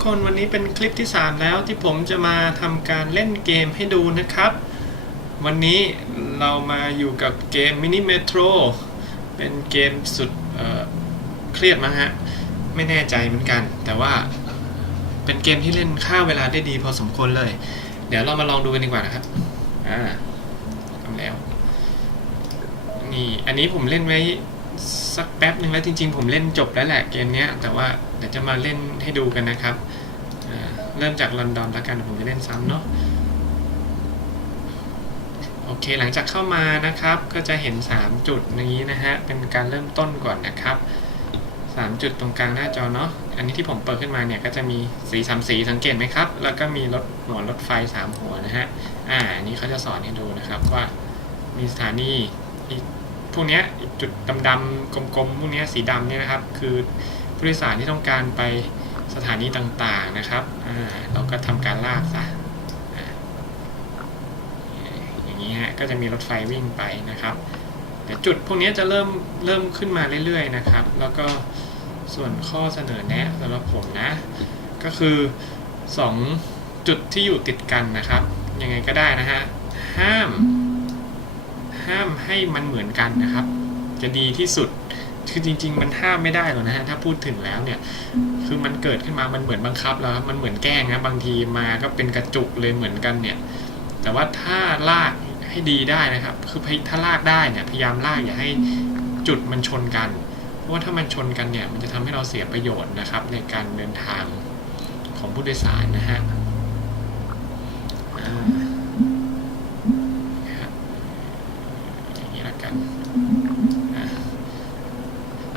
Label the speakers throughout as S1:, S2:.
S1: ครับทุกคนวันนี้เป็นคลิปที่ 3 แล้วที่ผมจะมาทำการเล่นเกมให้ดูนะครับ วันนี้เรามาอยู่กับเกม Mini Metro เป็นเกมสุดเเครียดมั้งฮะ ไม่แน่ใจเหมือนกัน แต่ว่าเป็นเกมที่เล่นฆ่าเวลาได้ดีพอสมควรเลย เดี๋ยวเรามาลองดูกันดีกว่านะครับอ่าทำแล้วนี่อันนี้ผมเล่นไว้สักแป๊บหนึ่งแล้วจริง ๆ ผมเล่นจบแล้วแหละเกมเนี้ยแต่ว่า เดี๋ยวจะมาเล่นให้ดูกันนะครับ เริ่มจากลอนดอนแล้วกันผมจะเล่นซ้ำเนาะโอเคหลังจากเข้ามานะครับก็จะเห็น 3 จุดนี้นะฮะเป็นการเริ่มต้นก่อนนะครับ 3 จุดตรงกลางหน้าจอเนาะอันนี้ที่ผมเปิดขึ้นมาเนี่ยก็จะมีสีสามสีสังเกตไหมครับ แล้วก็มีรถหัวรถไฟ 3 หัวนะฮะอ่าอันนี้เขาจะสอนให้ดูนะครับว่ามีสถานีอีกพวกนี้อีกจุดดำๆกลมๆพวกนี้สีดำเนี่ยนะครับ คือ ผู้โดยสารที่ต้องการไปสถานีต่างๆนะครับ เราก็ทำการลากซะอย่างนี้ฮะ ก็จะมีรถไฟวิ่งไปนะครับเดี๋ยวจุดพวกนี้จะเริ่มเริ่มขึ้นมาเรื่อยๆนะครับ แล้วก็ส่วนข้อเสนอแนะสำหรับผมนะ ก็คือ 2 จุดที่อยู่ติดกันนะครับ ยังไงก็ได้นะฮะ ห้าม ห้ามให้มันเหมือนกันนะครับ จะดีที่สุด คือจริง ๆ มันห้ามไม่ได้หรอกนะฮะถ้าพูดถึงแล้วเนี่ย คือมันเกิดขึ้นมามันเหมือนบังคับแล้วครับมันเหมือนแกล้งนะบางทีมาก็เป็นกระจุกเลยเหมือนกันเนี่ย แต่ว่าถ้าลากให้ดีได้นะครับ คือถ้าลากได้เนี่ยพยายามลากอย่าให้จุดมันชนกัน เพราะว่าถ้ามันชนกันเนี่ยมันจะทำให้เราเสียประโยชน์นะครับ ในการเดินทางของผู้โดยสารนะฮะ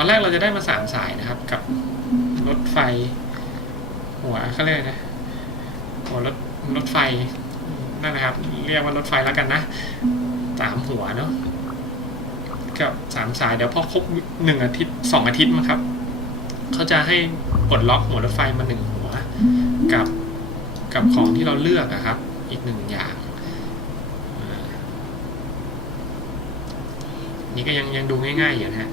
S1: ตอนแรกเราจะได้มาสามสายนะครับ กับรถไฟ หัวเขาเรียกนะหัวรถรถไฟนั่นนะครับ เรียกว่ารถไฟแล้วกันนะสามหัวเนาะกับสามสายเดี๋ยวพอครบหนึ่งอาทิตย์สองอาทิตย์มั้งครับเขาจะให้ปลดล็อกหัวรถไฟมาหนึ่งหัว กับกับของที่เราเลือกอะครับ อีกหนึ่งอย่างนี่ก็ยังยังดูง่ายๆอยู่นะฮะ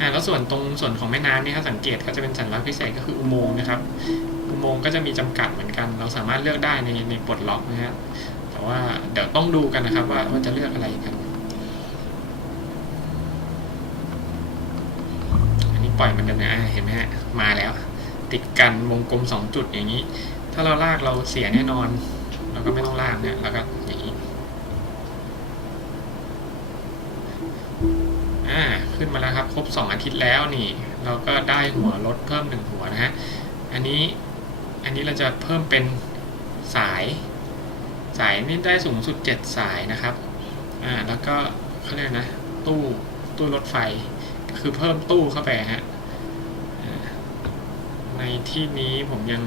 S1: อ่าแล้วส่วนตรงส่วนของแม่น้ำนี่ถ้าสังเกตก็จะเป็นสัญลักษณ์พิเศษก็คืออุโมงค์นะครับ อุโมงค์ก็จะมีจำกัดเหมือนกัน เราสามารถเลือกได้ในในปลดล็อกนะฮะแต่ว่าเดี๋ยวต้องดูกันนะครับว่าว่าจะเลือกอะไรกันอันนี้ปล่อยมันเดินนะเห็นไหมฮะมาแล้ว ติดกันวงกลมสองจุดอย่างนี้ ถ้าเราลากเราเสียแน่นอน เราก็ไม่ต้องลากเนี่ยแล้วก็อย่างนี้ ขึ้นมาแล้วครับ ครบสองอาทิตย์แล้วนี่ เราก็ได้หัวรถเพิ่มหนึ่งหัวนะฮะ อันนี้ อันนี้เราจะเพิ่มเป็นสาย สายนี่ได้สูงสุดเจ็ดสายนะครับ อ่า แล้วก็เขาเรียกนะ ตู้ ตู้รถไฟ คือเพิ่มตู้เข้าไปฮะ ในที่นี้ผมยัง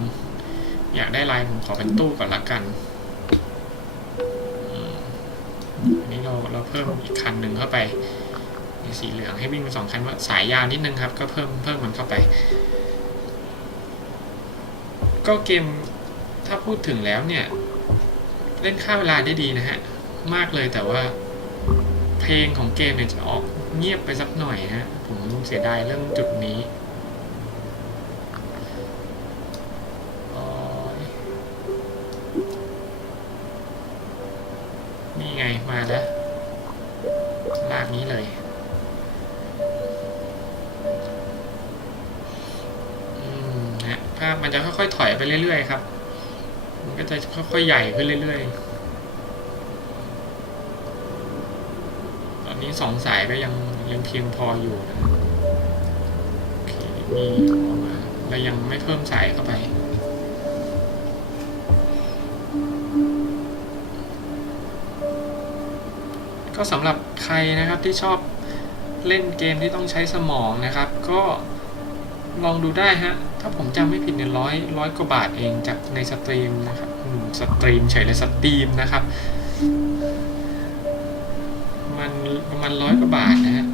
S1: อยากได้ลายผมขอเป็นตู้ก่อนละกันอันนี้เราเราเพิ่มอีกคันหนึ่งเข้าไป สีเหลืองให้วิ่งเป็นสองคันว่าสายยาวนิดนึงครับ ก็เพิ่มเพิ่มมันเข้าไป ก็เกมถ้าพูดถึงแล้วเนี่ย เล่นค่าเวลาได้ดีนะฮะ มากเลยแต่ว่าเพลงของเกมเนี่ยจะออกเงียบไปสักหน่อยฮะ ผมเสียดายเรื่องจุดนี้นี่ไงมาแล้ว ไปเรื่อยๆครับ มันก็จะค่อยๆใหญ่ขึ้นเรื่อยๆ ตอนนี้สองสายก็ยังยังเพียงพออยู่นะโอเคมีออกมาแล้วยังไม่เพิ่มสายเข้าไปก็สำหรับใครนะครับที่ชอบเล่นเกมที่ต้องใช้สมองนะครับ ก็ลองดูได้ฮะ ถ้าผมจำไม่ผิดเนี่ยร้อยร้อยกว่าบาทเองจากในสตรีมนะครับสตรีมเฉยเลยสตรีมนะครับ มันประมาณร้อยกว่าบาทนะฮะ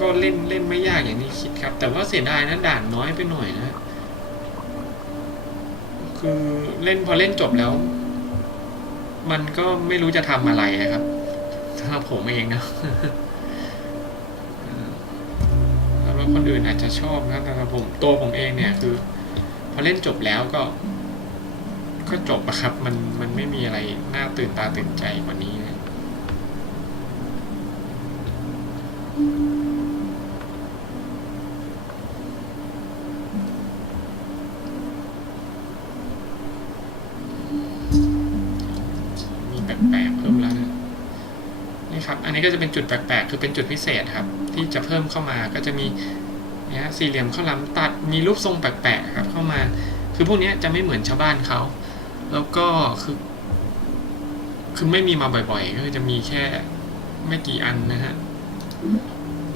S1: ก็เล่นเล่นไม่ยากอย่างที่คิดครับ แต่ว่าเสียดายนะด่านน้อยไปหน่อยนะ คือเล่นพอเล่นจบแล้ว มันก็ไม่รู้จะทำอะไระครับสำหรับผมเองนะแล้วว่าคนอื่นอาจจะชอบนะแต่สำหรับผมตัวผมเองเนี่ยคือ พอเล่นจบแล้วก็ ก็จบอะครับ มันมันไม่มีอะไรน่าตื่นตาตื่นใจกว่านี้ อันนี้ก็จะเป็นจุดแปลกๆ คือเป็นจุดพิเศษครับ ที่จะเพิ่มเข้ามาก็จะมีเนี่ยสี่เหลี่ยมข้าวหลามตัดมีรูปทรงแปลกๆครับเข้ามา คือพวกนี้จะไม่เหมือนชาวบ้านเขา แล้วก็คือ คือไม่มีมาบ่อยๆ ก็คือจะมีแค่ไม่กี่อันนะฮะ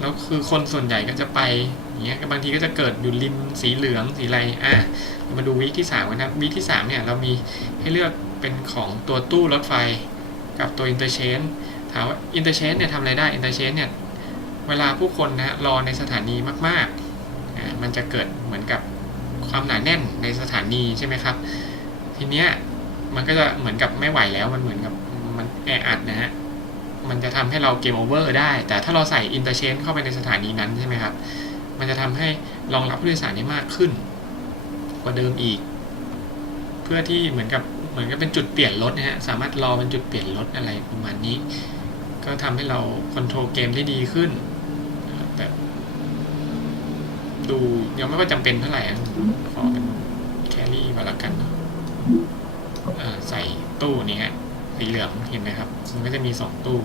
S1: แล้วคือคนส่วนใหญ่ก็จะไปอย่างเงี้ยบางทีก็จะเกิดอยู่ริมสีเหลืองสีอะไรอะมาดูวิที่สามกันนะครับวิที่สามเนี่ยเรามีให้เลือกเป็นของตัวตู้รถไฟกับตัว interchange ถามว่า interchange เนี่ยทำอะไรได้ interchange เนี่ยเวลาผู้คนนะฮะรอในสถานีมากๆอ่ามันจะเกิดเหมือนกับความหนาแน่นในสถานีใช่ไหมครับ ทีเนี้ยมันก็จะเหมือนกับไม่ไหวแล้วมันเหมือนกับมันแออัดนะฮะมันจะทำให้เราเกมโอเวอร์ได้ แต่ถ้าเราใส่อินเตอร์เชนเข้าไปในสถานีนั้นใช่ไหมครับ มันจะทำให้รองรับผู้โดยสารได้มากขึ้น กว่าเดิมอีก เพื่อที่เหมือนกับเหมือนกับเป็นจุดเปลี่ยนรถนะฮะสามารถรอเป็นจุดเปลี่ยนรถอะไรประมาณนี้ ก็ทำให้เราคอนโทรลเกมได้ดีขึ้นแต่ดูยังไม่ค่อยจำเป็นเท่าไหร่ขอเป็นแครี่มาละกันใส่ตู้นี้ฮะสีเหลืองเห็นไหมครับมันก็จะมีสองตู้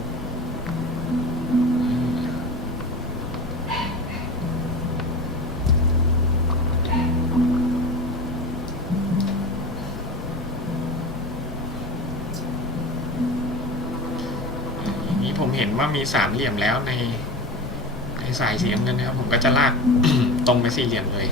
S1: ามีสามเหลี่ยมแล้วในในสายสีน้ำเงินนะครับ ผมก็จะลากตรงไปสี่เหลี่ยมเลย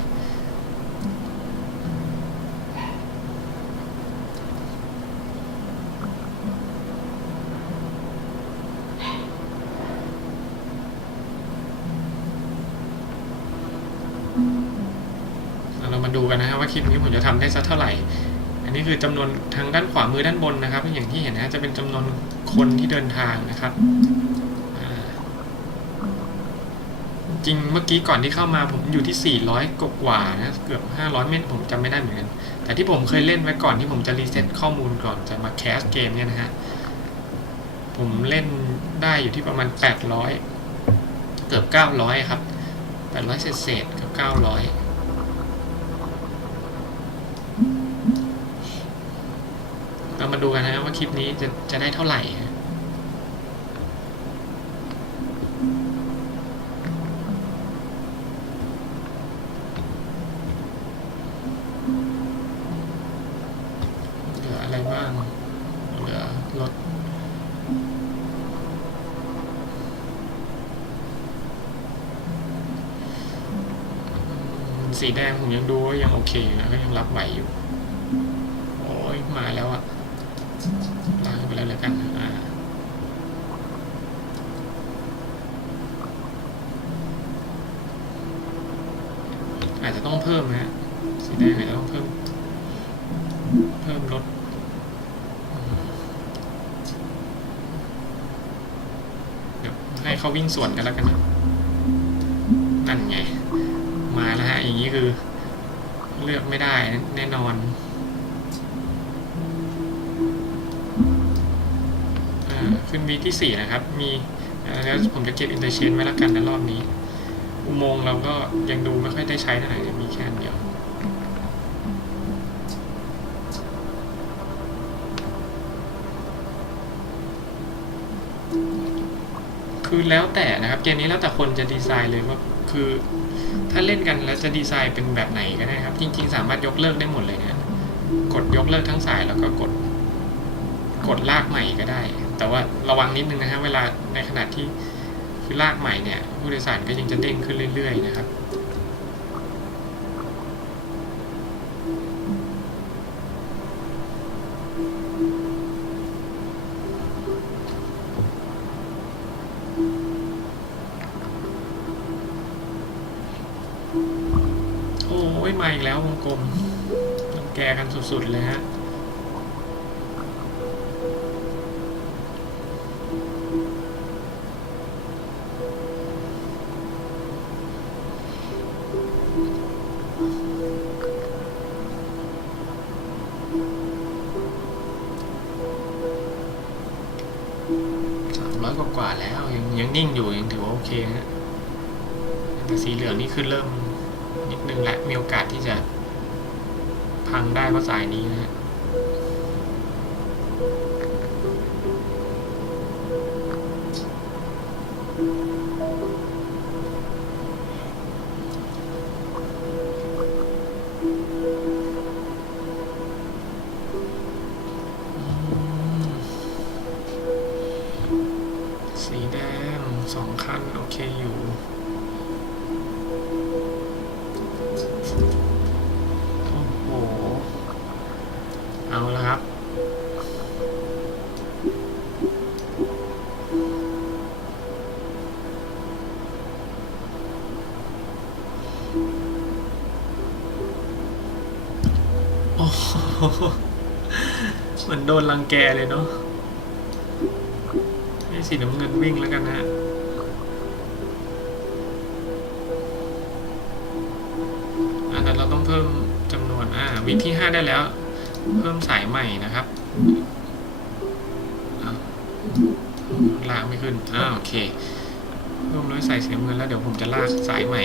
S1: เรามาดูกันนะครับว่าคลิปนี้ผมจะทำได้สักเท่าไหร่อันนี้คือจำนวนทางด้านขวามือด้านบนนะครับ อย่างที่เห็นนะจะเป็นจำนวนคนที่เดินทางนะครับอ่า จริงเมื่อกี้ก่อนที่เข้ามาผมอยู่ที่ 400 กว่านะเกือบ 500 เมตรผมจำไม่ได้เหมือนกัน แต่ที่ผมเคยเล่นไว้ก่อนที่ผมจะรีเซ็ตข้อมูลก่อนจะมาแคสเกมเนี่ยนะฮะ ผมเล่นได้อยู่ที่ประมาณ 800 เกือบ 900 ครับ 800 เศษเศษเกือบ 900เรามาดูกันนะว่าคลิปนี้จะจะได้เท่าไหร่ สีแดงผมยังดูว่ายังโอเคอยู่นะก็ยังรับไหวอยู่ โอ้ยมาแล้วอะลากไปเลยแล้วกันอ่าอาจจะต้องเพิ่มนะสีแดงอาจจะต้องเพิ่ม เพิ่มลดเดี๋ยวให้เขาวิ่งสวนกันแล้วกันนะนั่นไง อย่างนี้คือ เลือกไม่ได้แน่นอนอขึ้นวีที่สี่นะครับ มีแล้วผมจะเก็บอินเตอร์เชนไว้ล้วกันในรอบนี้ อุโมงค์เราก็ยังดูไม่ค่อยได้ใช้เท่าไหร่มีแค่เดียวคือแล้วแต่นะครับ เกมนี้แล้วแต่คนจะดีไซน์เลยว่า คือ ถ้าเล่นกันแล้วจะดีไซน์เป็นแบบไหนก็ได้ครับ จริง ๆ สามารถยกเลิกได้หมดเลยนะกดยกเลิกทั้งสายแล้วก็กด กดลากใหม่ก็ได้ แต่ว่าระวังนิดนึงนะฮะเวลาในขณะที่คือลากใหม่เนี่ยผู้โดยสารก็ยังจะเด้งขึ้นเรื่อยๆนะครับ อ้ยมาอีกแล้ววงกลมต้อแกกันสุดๆเลยฮะร้อยกว่าแล้วยังยังนิ่งอยู่ยังถือว่าโอเคฮะแต่สีเหลืองนี่คือเริ่ม นิดนึงและมีโอกาสที่จะพังได้เพราะสายนี้นะฮะ เหมือนโดนรังแกเลยเนาะให้สีน้ำเงินวิ่งแล้วกันนะฮะอันนั้นเราต้องเพิ่มจำนวนอ่าวิธีห้าได้แล้ว เพิ่มสายใหม่นะครับลากไม่ขึ้นอ่าโอเคเพิ่มร้อยสายสีน้ำเงินแล้วเดี๋ยวผมจะลากสายใหม่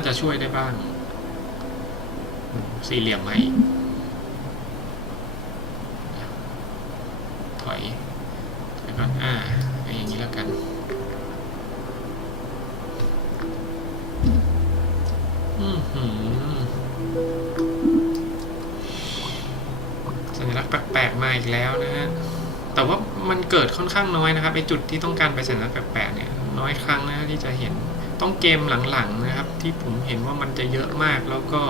S1: าจะช่วยได้บ้าง สี่เหลี่ยมใหม่ถอยถอยก่อนอ่าอาอย่างนี้แล้วกัน อือหือสัญลักษณ์แปลกๆมาอีกแล้วนะฮะ แต่ว่ามันเกิดค่อนข้างน้อยนะครับไอจุดที่ต้องการไปสัญลักษณ์แปลกๆเนี่ย น้อยครั้งนะที่จะเห็น ต้องเกมหลังๆนะครับ ที่ผมเห็นว่ามันจะเยอะมากแล้วก็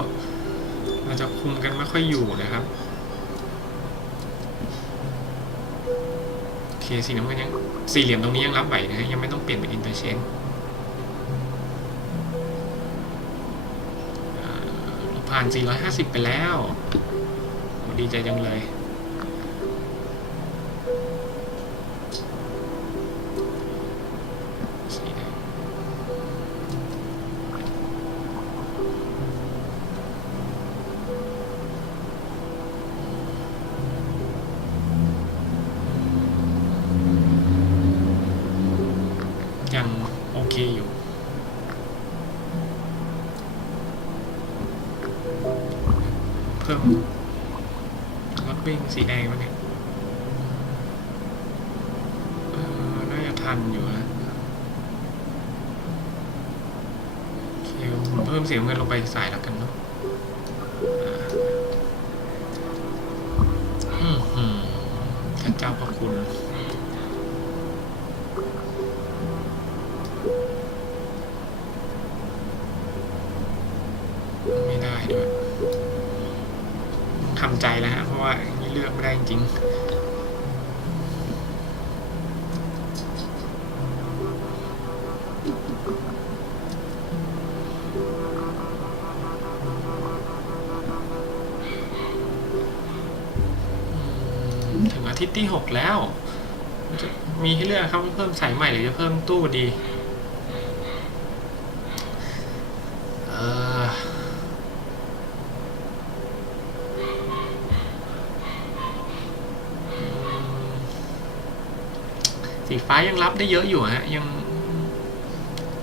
S1: เราจะคุมกันไม่ค่อยอยู่นะครับโอเคสีน้ำเงินยังสี่เหลี่ยมตรงนี้ยังรับไหวนะฮะยังไม่ต้องเปลี่ยนเป็นอินเตอร์เชนเราผ่าน 450 ไปแล้วดีใจจังเลย วิ่งสีแดงวะเนี่ยเออน่าจะทันอยู่นะโอเคผมเพิ่มเสียงเงินลงไปสายแล้วกันเนาะอ่าอือหือพระเจ้าพระคุณ ทิตย์ที่หกแล้วจะมีให้เลือกครับเพิ่มสายใหม่หรือจะเพิ่มตู้ดีเออสีฟ้ายังรับได้เยอะอยู่ฮะยัง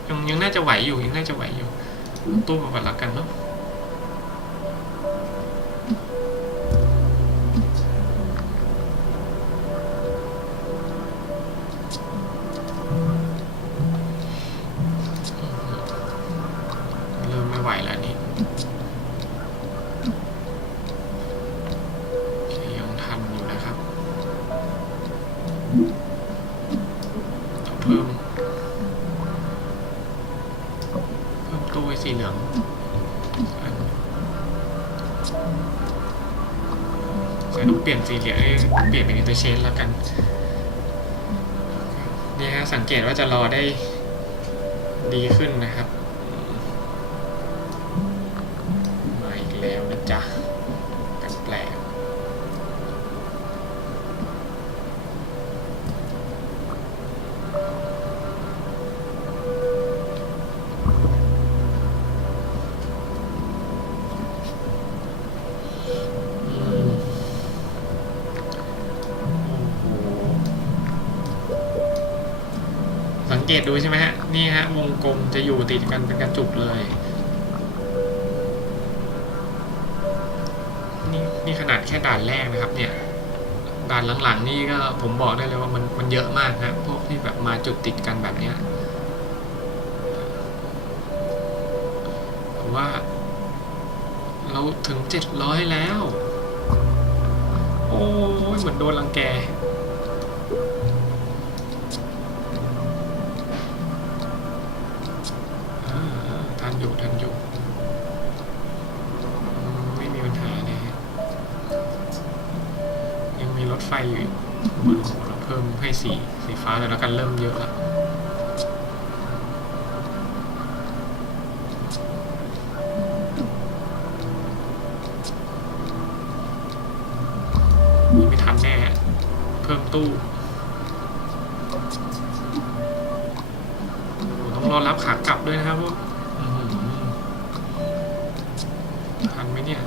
S1: ยังยังน่าจะไหวอยู่ยังน่าจะไหวอยู่ตู้มาก่อนแล้วกันเนาะ ส่เปลี่ยนสีเปลี่ยนเป็นอินเตอร์เชนแล้วกันนี่ฮะสังเกตว่าจะรอได้ดีขึ้นนะครับมาอีกแล้วนะจ๊ะแปลก เกตดูใช่ไหมฮะ นี่ฮะ วงกลมจะอยู่ติดกันเป็นกระจุกเลย นี่นี่ขนาดแค่ด่านแรกนะครับ เนี่ย ด่านหลังๆ นี่ก็ผมบอกได้เลยว่ามันมันเยอะมากฮะพวกที่แบบมาจุดติดกันแบบเนี้ยผมว่า เราถึงเจ็ดร้อยแล้ว โอ้ยเหมือนโดนรังแก อยู่ทันอยู่ไม่มีปัญหาเลยยังมีรถไฟอยู่อีกโอ้โหเราเพิ่มให้สีสีฟ้าเลยแล้วกันเริ่มเยอะแล้วไม่ทันแน่ เพิ่มตู้ต้องรอรับขากลับด้วยนะครับว่า เนี่ย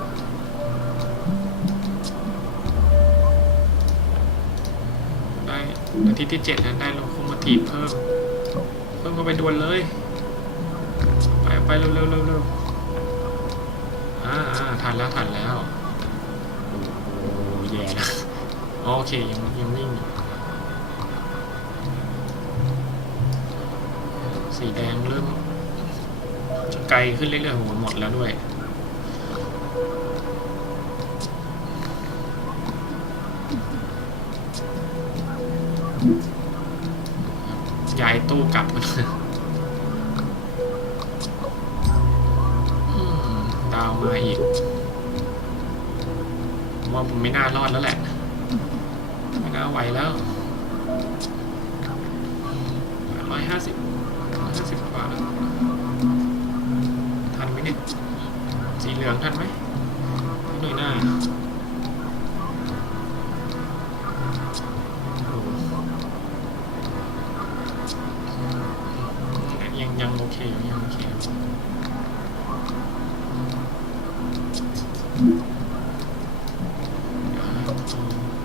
S1: ได้อาทิตย์ที่เจ็ดนั้นได้โลโคโมทีฟเพิ่ม เพิ่มเข้าไปด่วนเลย ไปไปเร็วเร็วเร็วเร็วอ่าอ่าทันแล้วทันแล้วโอ้โหแย่แล้วอ๋อโอเคยังยังวิ่งอยู่สีแดงเริ่มจะไกลขึ้นเรื่อยๆโหหมดแล้วด้วย น่หน้ายังยังโอเคยู่ยังโอเค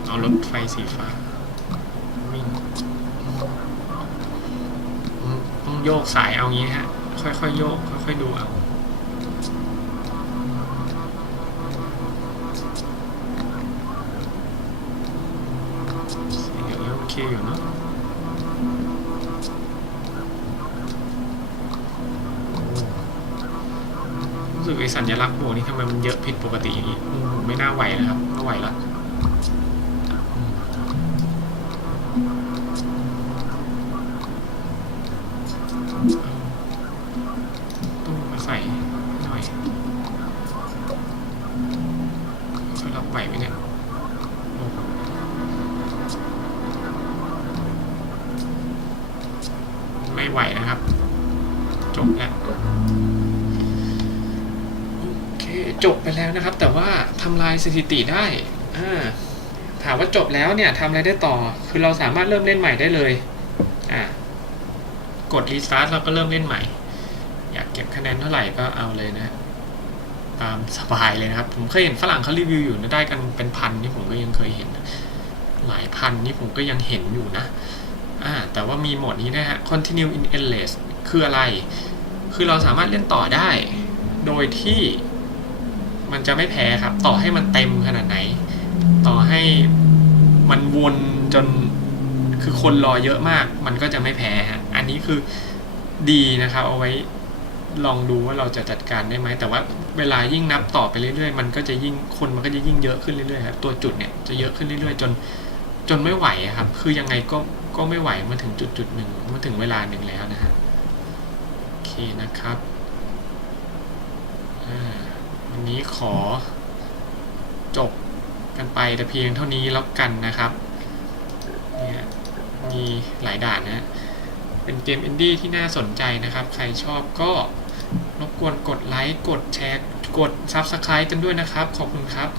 S1: เอารถไฟสีฟ้าวิ่งต้องโยกสายเอางี้ฮะ ค่อยๆโยก ค่อยๆดูเอา รู้สึกไอ้สัญลักษณ์บวกนี่ทำไมมันเยอะผิดปกติอย่างนี้อืมไม่น่าไหวนะครับไม่ไหวแล้วายสถิติได้ถามว่าจบแล้วเนี่ยทำอะไรได้ต่อ คือเราสามารถเริ่มเล่นใหม่ได้เลยกดรีสตาร์ทเราก็เริ่มเล่นใหม่ อยากเก็บคะแนนเท่าไหร่ก็เอาเลยนะ ตามสบายเลยนะครับ ผมเคยเห็นฝรั่งเขารีวิวอยู่นะได้กันเป็นพันนี่ผมก็ยังเคยเห็น หลายพันนี่ผมก็ยังเห็นอยู่นะอ่าแต่ว่ามีโหมดนี้นะฮะ continue in endless คืออะไร คือเราสามารถเล่นต่อได้ โดยที่ มันจะไม่แพ้ครับ ต่อให้มันเต็มขนาดไหน ต่อให้มันวนจนคือคนรอเยอะมาก มันก็จะไม่แพ้ฮะอันนี้คือดีนะครับ เอาไว้ลองดูว่าเราจะจัดการได้ไหม แต่ว่าเวลายิ่งนับต่อไปเรื่อยๆ มันก็จะยิ่งคนมันก็จะยิ่งเยอะขึ้นเรื่อยๆครับตัวจุดเนี่ยจะเยอะขึ้นเรื่อยๆ จนจนไม่ไหวครับ คือยังไงก็ก็ไม่ไหวมาถึงจุดจุดหนึ่งมาถึงเวลาหนึ่งแล้วนะฮะโอเคนะครับ วันนี้ขอจบกันไปแต่เพียงเท่านี้แล้วกันนะครับเนี่ยมีหลายด่านนะเป็นเกมอินดี้ที่น่าสนใจนะครับ ใครชอบก็รบกวนกดไลค์ กดแชร์ กด Subscribe กันด้วยนะครับ ขอบคุณครับ